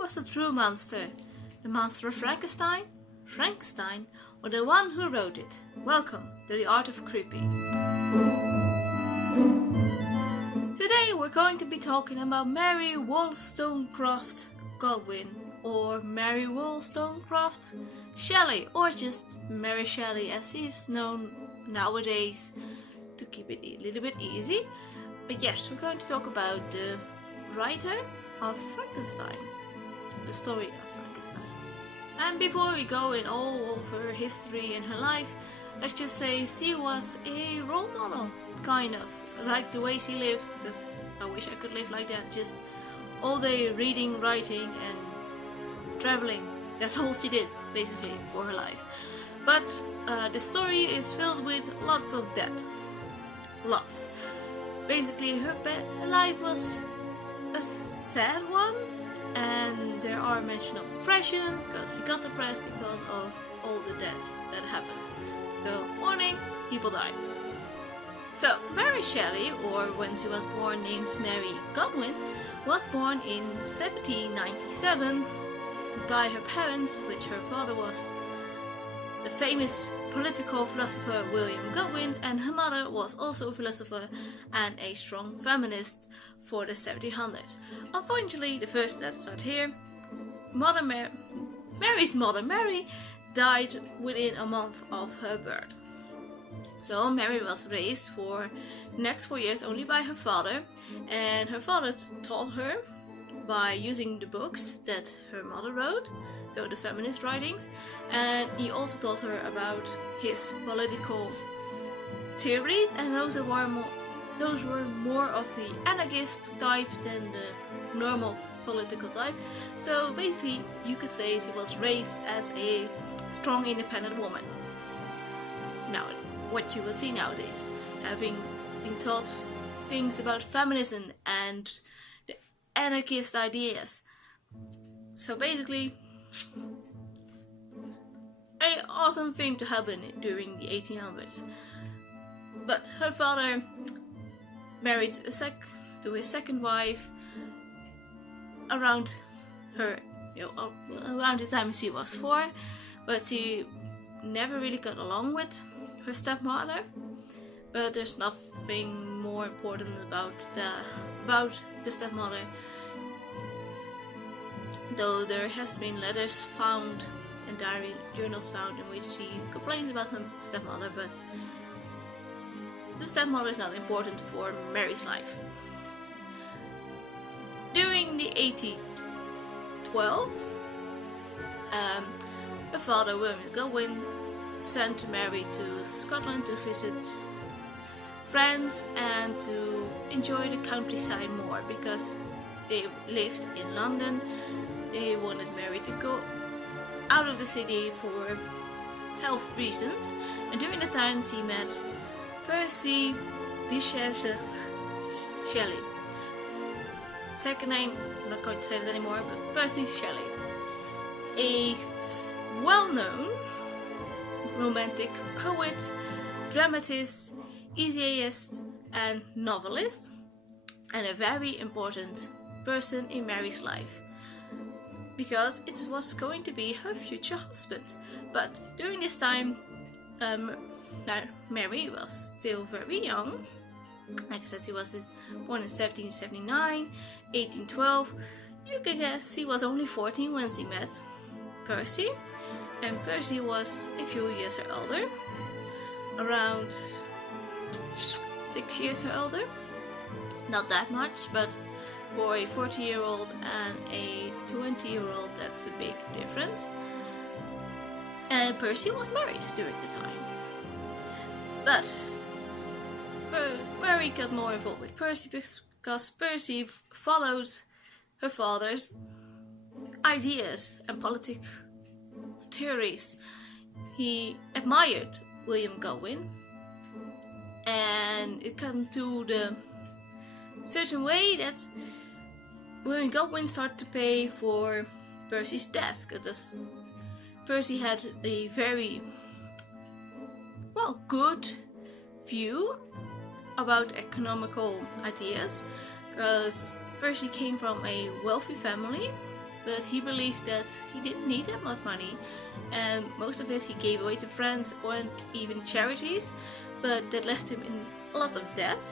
was the true monster? The monster of Frankenstein? Frankenstein? Or the one who wrote it? Welcome to the Art of Creepy. Today we're going to be talking about Mary Wollstonecraft Godwin, or Mary Wollstonecraft Shelley, or just Mary Shelley as he's known nowadays, to keep it a little bit easy. But yes, we're going to talk about the writer of Frankenstein, the story of Frankenstein. And before we go in all of her history and her life, let's just say she was a role model, kind of. Like the way she lived, because I wish I could live like that, just all day reading, writing and traveling. That's all she did, basically, for her life. But the story is filled with lots of death. Lots. Basically, her life was a sad one, and there are mention of depression, because she got depressed because of all the deaths that happened. So, warning, people died. So, Mary Shelley, or when she was born named Mary Godwin, was born in 1797 by her parents, which her father was the famous political philosopher William Godwin, and her mother was also a philosopher and a strong feminist for the 1700s. Unfortunately, the first death started here. Mary's mother, Mary, died within a month of her birth. So Mary was raised for the next 4 years only by her father, and her father taught her by using the books that her mother wrote, so the feminist writings, and he also taught her about his political theories, and those were more of the anarchist type than the normal political type. So basically you could say she was raised as a strong independent woman. Now, what you will see nowadays, having been taught things about feminism and the anarchist ideas. So basically, an awesome thing to happen during the 1800s. But her father married to his second wife around around the time she was 4, but she never really got along with her stepmother. But there's nothing more important about the stepmother, though there has been letters found and diary journals found in which she complains about her stepmother, but the stepmother is not important for Mary's life. During the 1812, her father William Godwin sent Mary to Scotland to visit friends and to enjoy the countryside more, because they lived in London. They wanted Mary to go out of the city for health reasons, and during the time she met Percy Bysshe Shelley. Second name, I'm not going to say that anymore, but Percy Shelley. A well-known romantic poet, dramatist, essayist and novelist, and a very important person in Mary's life, because it was going to be her future husband. But during this time, Mary was still very young. Like I said, she was born in 1779, 1812. You can guess she was only 14 when she met Percy, and Percy was a few years her elder, around 6 years her elder. Not that much, but for a 40-year-old and a 20-year-old, that's a big difference. And Percy was married during the time. But Mary got more involved with Percy because Percy followed her father's ideas and political theories. He admired William Godwin, and it came to the certain way that William Godwin started to pay for Percy's death, because Percy had a very good view about economical ideas, because Percy came from a wealthy family but he believed that he didn't need that much money, and most of it he gave away to friends and even charities, but that left him in lots of debt,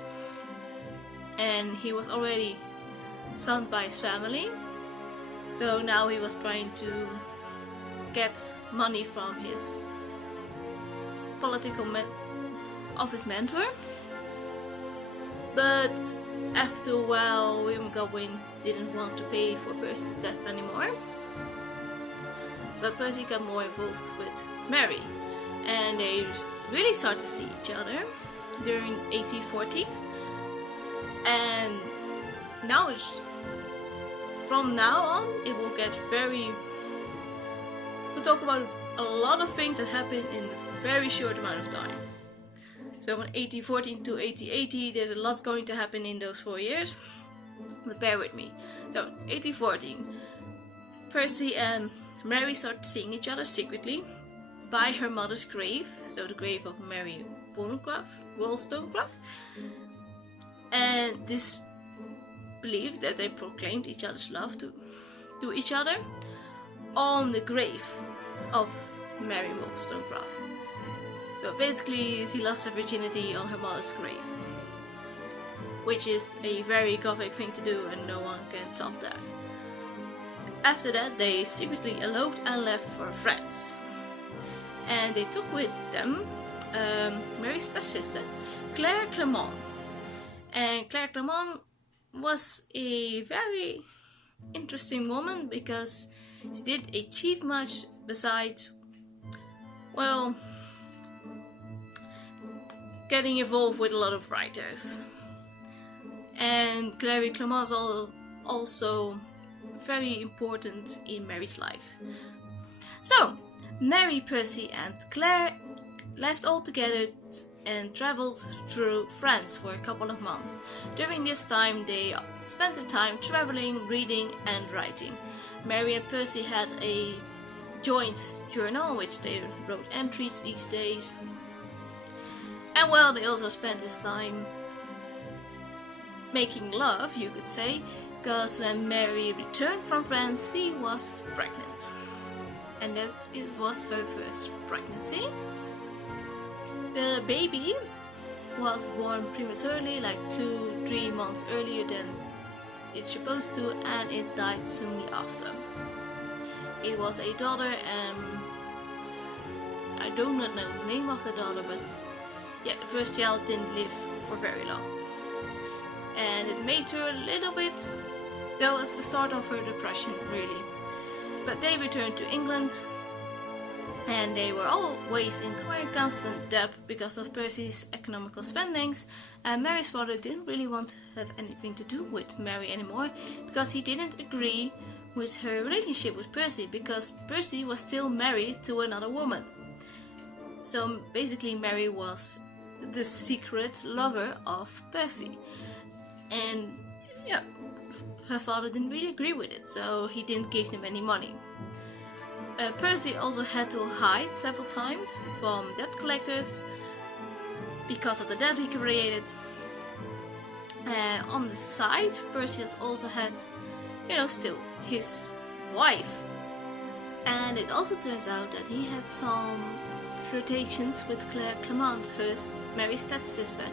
and he was already shunned by his family. So now he was trying to get money from his office mentor. But after a while, William Godwin didn't want to pay for Percy's debt anymore. But Percy got more involved with Mary, and they really started to see each other during 1840s. And now, from now on, it will get very... We'll talk about a lot of things that happened in a very short amount of time. So from 1814 to 1880, there's a lot going to happen in those 4 years, but bear with me. So 1814, Percy and Mary start seeing each other secretly by her mother's grave, so the grave of Mary Wollstonecraft, and this believed that they proclaimed each other's love to each other on the grave of Mary Wollstonecraft. So basically, she lost her virginity on her mother's grave, which is a very gothic thing to do, and no one can top that. After that, they secretly eloped and left for France, and they took with them Mary's stepsister, Claire Clement. And Claire Clement was a very interesting woman because she didn't achieve much besides, well, getting involved with a lot of writers. And Claire Clement is also very important in Mary's life. So, Mary, Percy and Claire left all together and traveled through France for a couple of months. During this time they spent the time traveling, reading and writing. Mary and Percy had a joint journal in which they wrote entries each day. And well, they also spent this time making love, you could say, because when Mary returned from France, she was pregnant. And that was her first pregnancy. The baby was born prematurely, like 2-3 months earlier than it's supposed to, and it died soon after. It was a daughter, and I do not know the name of the daughter, but yeah, the first child didn't live for very long. And it made her a little bit, that was the start of her depression, really. But they returned to England, and they were always in quite constant debt because of Percy's economical spendings, and Mary's father didn't really want to have anything to do with Mary anymore because he didn't agree with her relationship with Percy, because Percy was still married to another woman. So basically Mary was the secret lover of Percy, and yeah, her father didn't really agree with it, so he didn't give them any money. Percy also had to hide several times from debt collectors because of the debt he created. On the side, Percy has also had, still his wife. And it also turns out that he had some flirtations with Claire Clement, Mary's stepsister.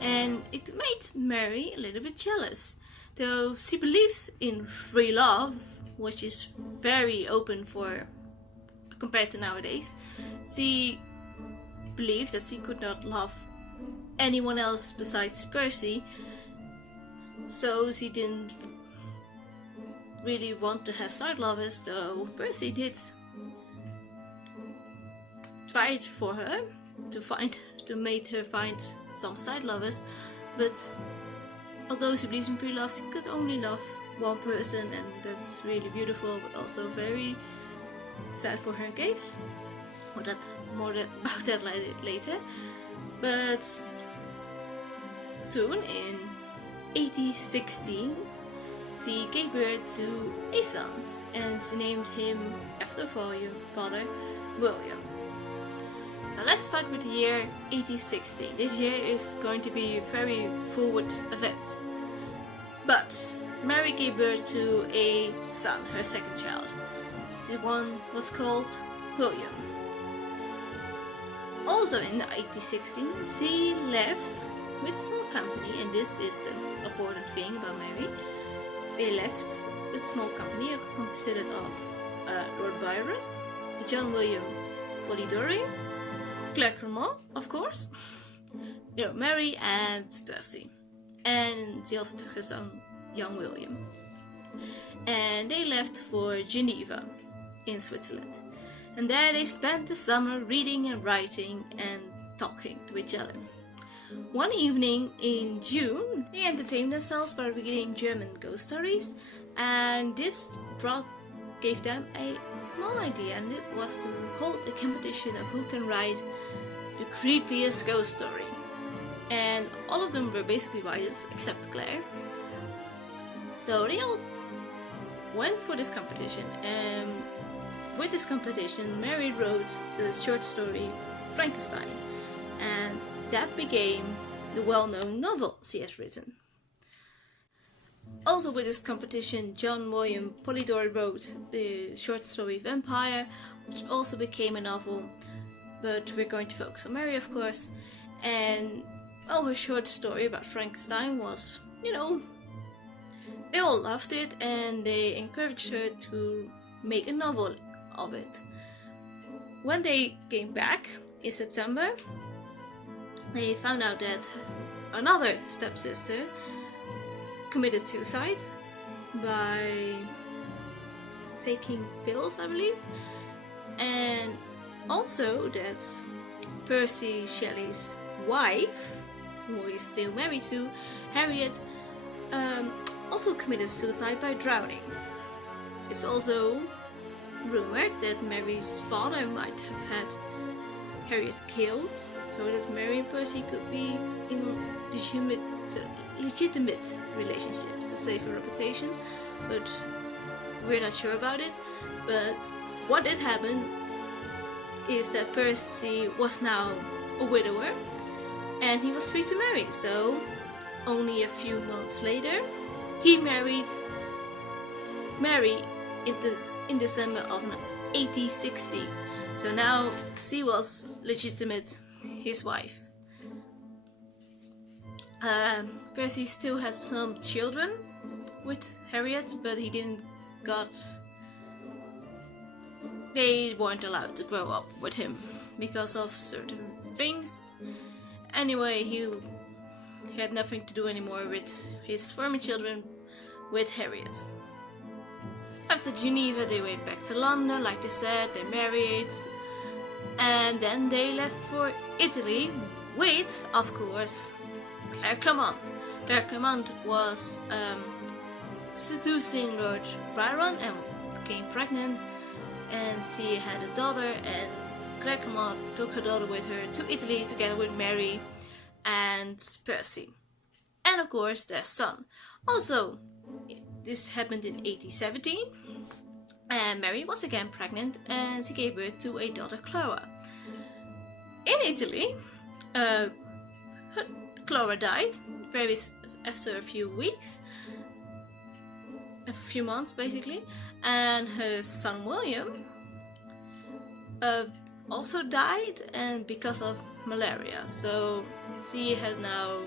And it made Mary a little bit jealous. Though she believed in free love, which is very open compared to nowadays, she believed that she could not love anyone else besides Percy, so she didn't really want to have side lovers, though Percy did try for her to make her find some side lovers, but although she believed in free love, she could only love one person, and that's really beautiful, but also very sad for her case. More about that later. But soon, in 1816, she gave birth to a son, and she named him after father, William. Now let's start with the year 1816. This year is going to be very full with events. But Mary gave birth to a son, her second child. The one was called William. Also in 1816, she left with a small company, and this is the important thing about Mary. They left with a small company consisted of Lord Byron, John William Polidori, Clermont, of course, Mary and Percy. And she also took her son, young William. And they left for Geneva in Switzerland. And there they spent the summer reading and writing and talking to each other. One evening in June, they entertained themselves by reading German ghost stories, and this gave them a small idea, and it was to hold a competition of who can write the creepiest ghost story. And all of them were basically writers except Claire. So they all went for this competition, and with this competition Mary wrote the short story Frankenstein, and that became the well-known novel she has written. Also with this competition, John William Polidori wrote the short story Vampire, which also became a novel, but we're going to focus on Mary, of course. And her short story about Frankenstein was, they all loved it, and they encouraged her to make a novel of it. When they came back in September, they found out that another stepsister committed suicide by taking pills, I believe, and also that Percy Shelley's wife, who is still married to, Harriet, also committed suicide by drowning. It's also rumored that Mary's father might have had Harriet killed, so that Mary and Percy could be in a legitimate relationship to save her reputation, but we're not sure about it. But what did happen is that Percy was now a widower, and he was free to marry, so only a few months later he married Mary in December of 1860. So now she was legitimate his wife. Percy still had some children with Harriet, but they weren't allowed to grow up with him because of certain things. Anyway, he had nothing to do anymore with his former children with Harriet. After Geneva, they went back to London, like they said, they married, and then they left for Italy with, of course, Clermont. Clermont was seducing Lord Byron and became pregnant, and she had a daughter, and Clermont took her daughter with her to Italy together with Mary and Percy, and of course their son. Also, this happened in 1817, and Mary was again pregnant, and she gave birth to a daughter, Clara. In Italy, Clara died after a few months basically, and her son William also died, and because of malaria. So she had now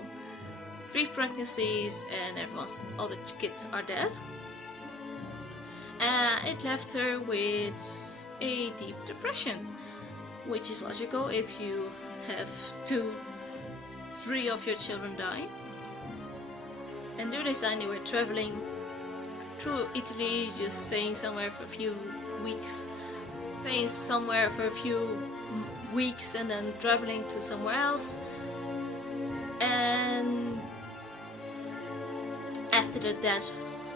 3 pregnancies, and all the kids are dead. And it left her with a deep depression, which is logical if you have 3 of your children die. And during this time they were traveling through Italy, just staying somewhere for a few weeks, and then traveling to somewhere else. And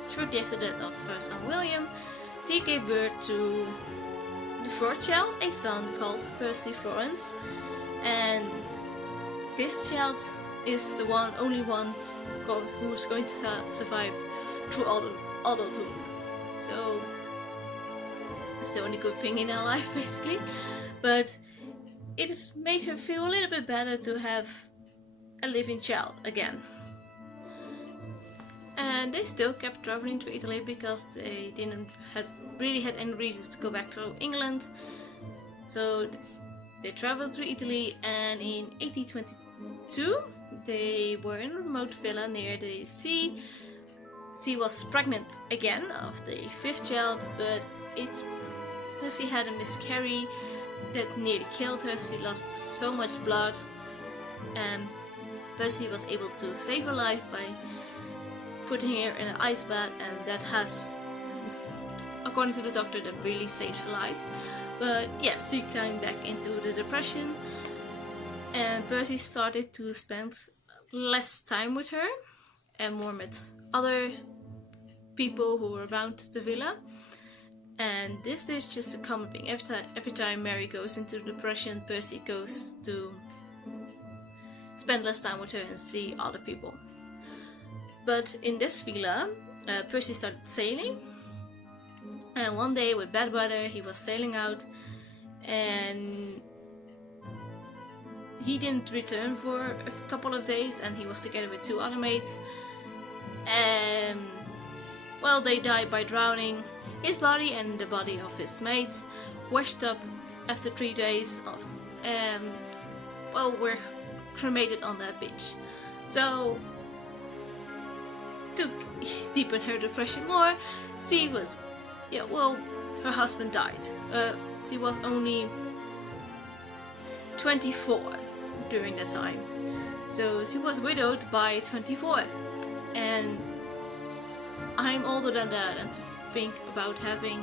shortly after the death of her son William, she gave birth to the 4th child, a son called Percy Florence, and this child is the only one who is going to survive through adulthood. So it's the only good thing in her life, basically. But it made her feel a little bit better to have a living child again. And they still kept traveling to Italy because they didn't really had any reasons to go back to England. So they traveled through Italy, and in 1822 they were in a remote villa near the sea. She was pregnant again of the 5th child, but she had a miscarriage that nearly killed her. She lost so much blood, and Percy was able to save her life by putting her in an ice bath, and that has, according to the doctor, that really saved her life. But yes, she came back into the depression, and Percy started to spend less time with her and more with other people who were around the villa. And this is just a common thing. Every time Mary goes into depression, Percy goes to spend less time with her and see other people. But in this villa, Percy started sailing, and one day with bad weather he was sailing out, and he didn't return for a couple of days, and he was together with 2 other mates, and well, they died by drowning. His body and the body of his mates washed up after 3 days, and well, were cremated on that beach. So to deepen her depression more, she was, her husband died. She was only 24 during that time, so she was widowed by 24, and I'm older than that, and to think about having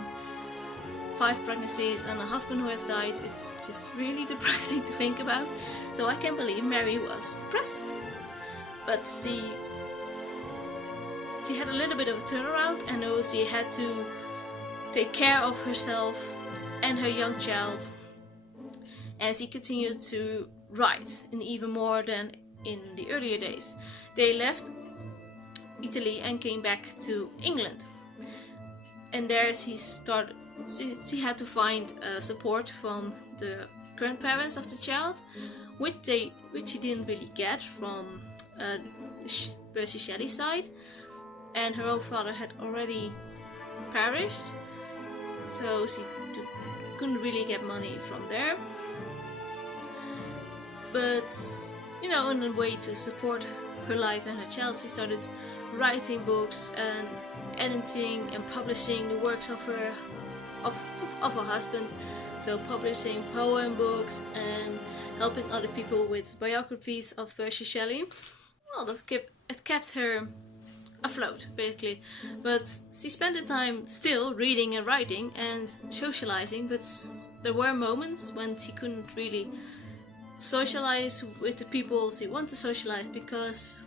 5 pregnancies and a husband who has died, it's just really depressing to think about. So I can't believe Mary was depressed, but she had a little bit of a turnaround, and she had to take care of herself and her young child, and she continued to write, and even more than in the earlier days. They left Italy and came back to England, and there she had to find support from the grandparents of the child, which she didn't really get from Percy Shelley's side, and her own father had already perished, so she couldn't really get money from there. But in a way to support her life and her child, she started writing books and editing and publishing the works of her husband, so publishing poem books and helping other people with biographies of Percy Shelley. Well, it kept her afloat, basically. But she spent the time still reading and writing and socializing, but there were moments when she couldn't really socialize with the people she wanted to socialize because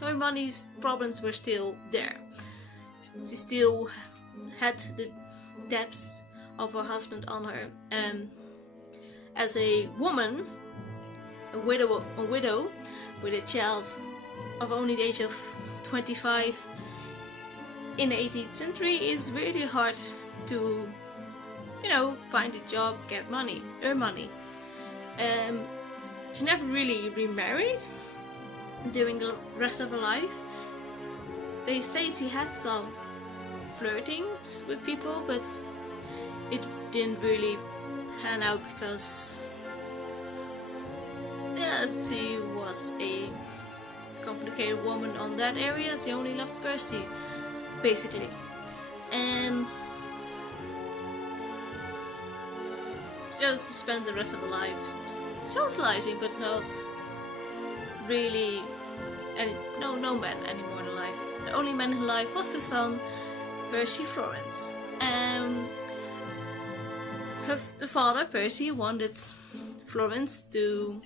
her money problems were still there. She still had the debts of her husband on her, and as a woman, a widow with a child of only the age of 25 in the 18th century is really hard to, find a job, get money, earn money. She never really remarried during the rest of her life. They say she had some flirtings with people, but it didn't really pan out because she was a complicated woman on that area. She only loved Percy, basically. And just spent the rest of her life socializing, but not really no man anymore in her life. The only man in her life was her son, Percy Florence. And the father, Percy, wanted Florence to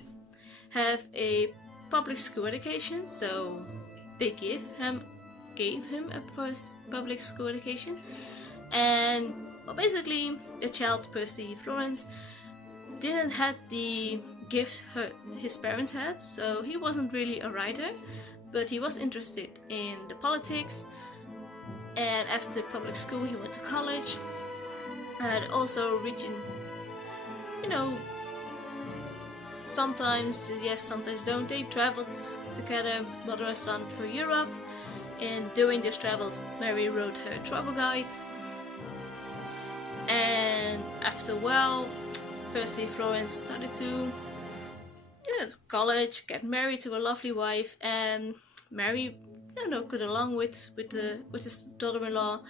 have a public school education, so they gave him a public school education. And basically the child, Percy Florence, didn't have the gift his parents had, so he wasn't really a writer, but he was interested in the politics. And after public school he went to college, and also reaching, sometimes yes, sometimes don't. They traveled together, mother and son, through Europe, And during these travels, Mary wrote her travel guides. And after a while, Percy Florence started to go to college, get married to a lovely wife, and Mary, got along with his daughter-in-law,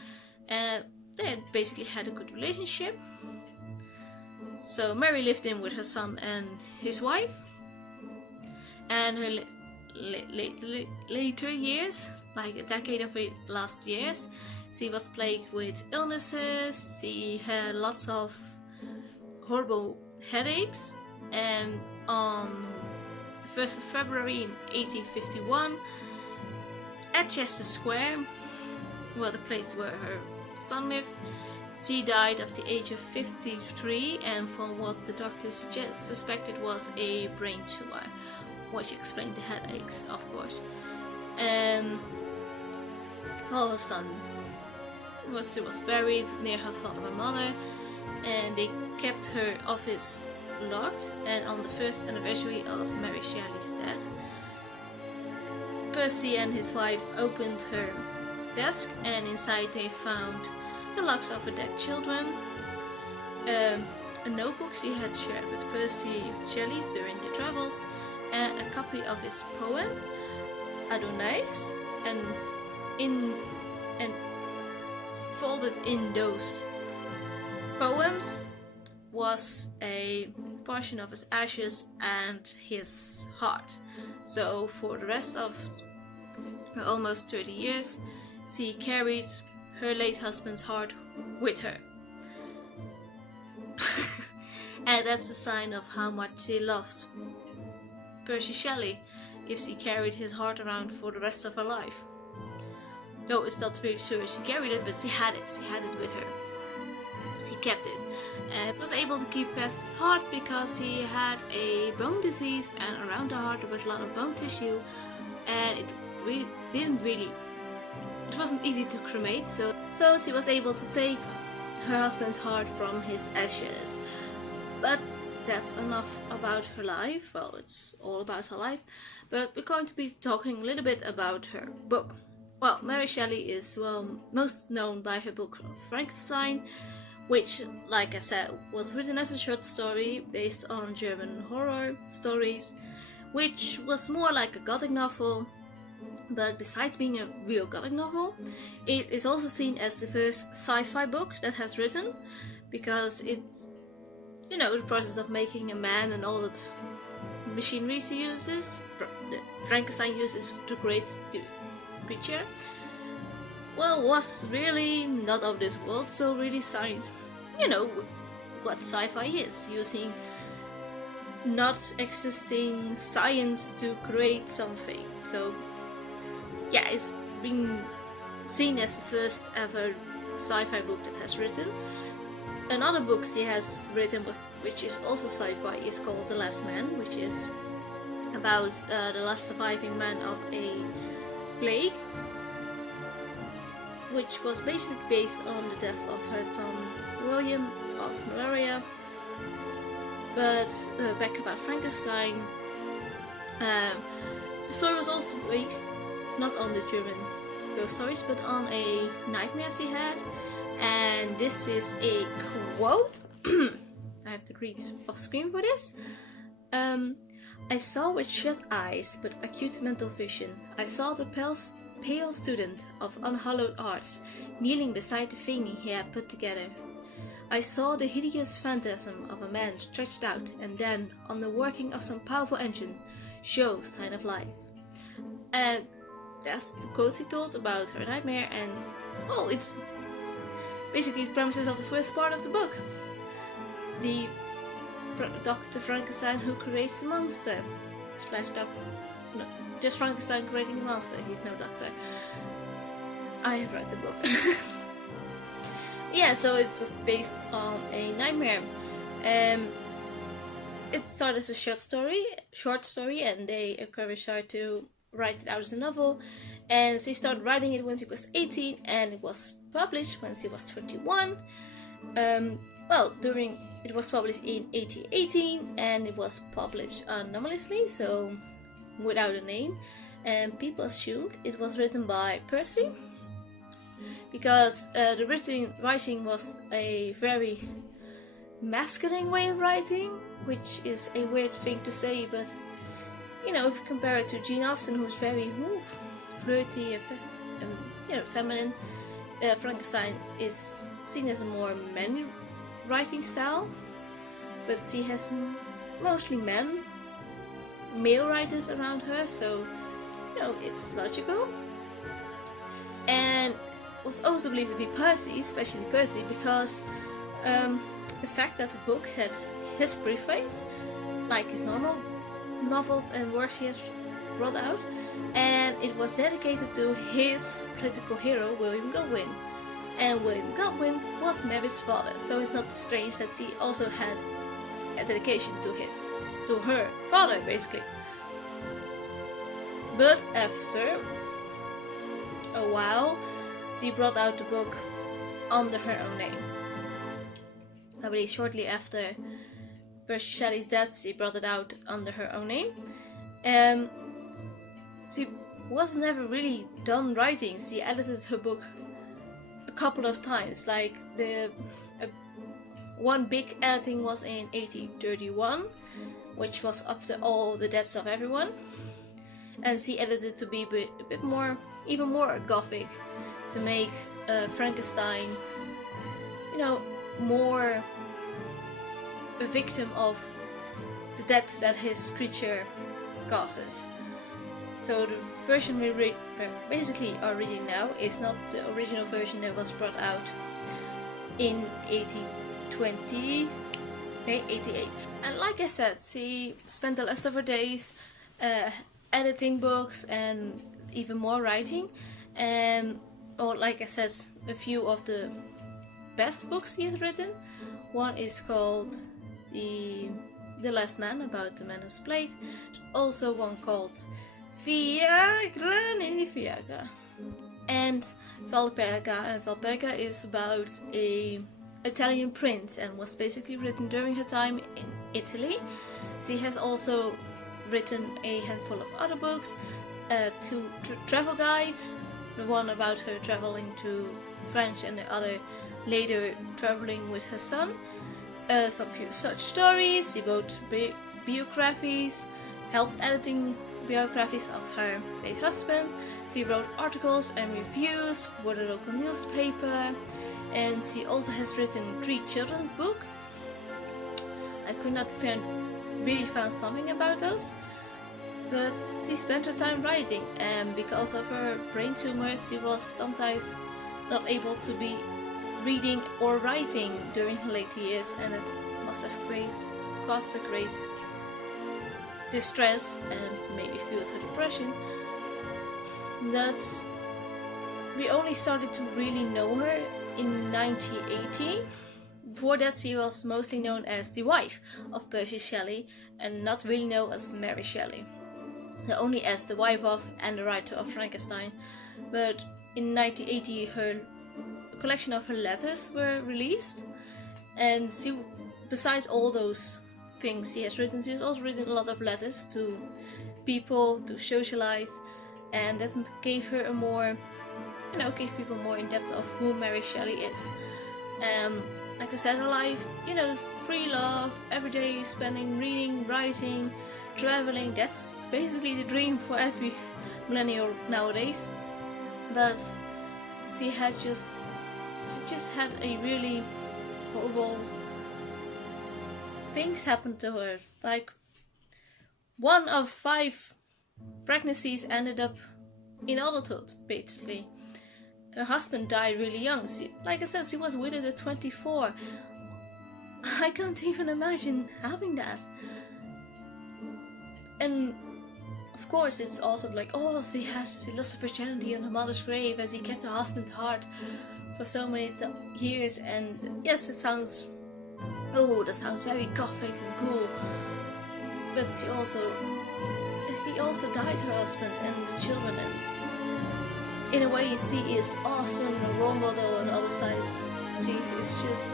and they basically had a good relationship. So Mary lived in with her son and his wife, and her later years, like a decade of her last years, she was plagued with illnesses. She had lots of horrible headaches, and on the 1st of February in 1851, at Chester Square, the place where her son lived, she died of the age of 53, and from what the doctors suspected was a brain tumor, which explained the headaches, of course. Her son she was buried near her father and mother, and they kept her office locked. And on the first anniversary of Mary Shelley's death, Percy and his wife opened her desk, and inside they found the locks of her dead children, a notebook she had shared with Percy Shelley's during the travels, and a copy of his poem Adonais, and folded in those poems was a portion of his ashes and his heart. So for the rest of her almost 30 years, she carried her late husband's heart with her. And that's a sign of how much she loved Percy Shelley, if she carried his heart around for the rest of her life. Though it's not really sure she carried it, but she had it with her. She kept it. And was able to keep his heart because he had a bone disease, and around the heart there was a lot of bone tissue, and it wasn't easy to cremate, so she was able to take her husband's heart from his ashes. But that's enough about her life. Well, it's all about her life, but we're going to be talking a little bit about her book. Well, Mary Shelley is most known by her book Frankenstein, which, like I said, was written as a short story based on German horror stories, which was more like a gothic novel. But besides being a real gothic novel, it is also seen as the first sci-fi book that has written, because it's, the process of making a man and all that machinery she uses, Frankenstein uses to create the creature, was really not of this world. So really what sci-fi is, using not existing science to create something. So yeah, it's been seen as the first ever sci-fi book that has written. Another book she has written, which is also sci-fi, is called The Last Man, which is about the last surviving man of a plague, which was basically based on the death of her son William of malaria. But back about Frankenstein, the story was also based not on the German ghost stories, but on a nightmare she had. And this is a quote. I have to read off screen for this. I saw with shut eyes but acute mental vision. I saw the pale student of unhallowed arts kneeling beside the thing he had put together. I saw the hideous phantasm of a man stretched out, and then, on the working of some powerful engine, show sign of life. And that's the quote she told about her nightmare, and it's basically the premises of the first part of the book. The Dr. Frankenstein who creates the monster. Just Frankenstein creating the monster. He's no doctor. I have read the book. Yeah, so it was based on a nightmare. It started as a short story, and they encouraged her to write it out as a novel. And she started writing it when she was 18, and it was published when she was 21. It was published in 1818, and it was published anonymously, so without a name. and people assumed it was written by Percy because the writing was a very masculine way of writing, which is a weird thing to say, but if you compare it to Jane Austen, who's very flirty and feminine, Frankenstein is seen as a more manly writing style, but she has mostly male writers around her, so it's logical. And was also believed to be Percy, especially Percy, because the fact that the book had his preface, like his normal novels and works he has brought out, and it was dedicated to his political hero William Godwin. And William Godwin was Mary's father, so it's not strange that she also had a dedication to her father, basically. But after a while, she brought out the book under her own name. I believe shortly after Percy Shelley's death, she brought it out under her own name. She was never really done writing. She edited her book a couple of times. Like one big editing was in 1831, which was after all the deaths of everyone, and she edited to be a bit more, even more gothic, to make Frankenstein, more a victim of the deaths that his creature causes. So the version we basically are reading now is not the original version that was brought out in 1888. And like I said, she spent the rest of her days editing books and even more writing. Or like I said, a few of the best books she has written. One is called The Last Man, about the man who played. Also one called Viagra and Valperga. And Valperga is about a Italian prince and was basically written during her time in Italy. She has also written a handful of other books, two travel guides, the one about her traveling to France and the other later traveling with her son. Some few such stories. She wrote biographies, helped editing biographies of her late husband. She wrote articles and reviews for the local newspaper, and she also has written 3 children's books. I could not really find something about those, but she spent her time writing, and because of her brain tumor she was sometimes not able to be reading or writing during her late years, and it must have caused her great distress and maybe fuel to depression. That we only started to really know her in 1980. Before that she was mostly known as the wife of Percy Shelley and not really known as Mary Shelley, only as the wife of and the writer of Frankenstein. But in 1980 her collection of her letters were released, and she, besides all those things she has written, she has also written a lot of letters to people to socialize, and that gave her a more, gave people more in depth of who Mary Shelley is. Like I said, her life, is free love, everyday spending, reading, writing, traveling. That's basically the dream for every millennial nowadays. But she just had a really horrible things happen to her. Like 1 of 5 pregnancies ended up in adulthood, basically. Her husband died really young. Like I said, she was widowed at 24. I can't even imagine having that. And of course it's also like, oh, she lost her virginity on her mother's grave as she kept her husband's heart for so many years. And yes, that sounds very gothic and cool. But he also died, her husband, and the children, and in a way she is awesome, a role model. On the other side she is just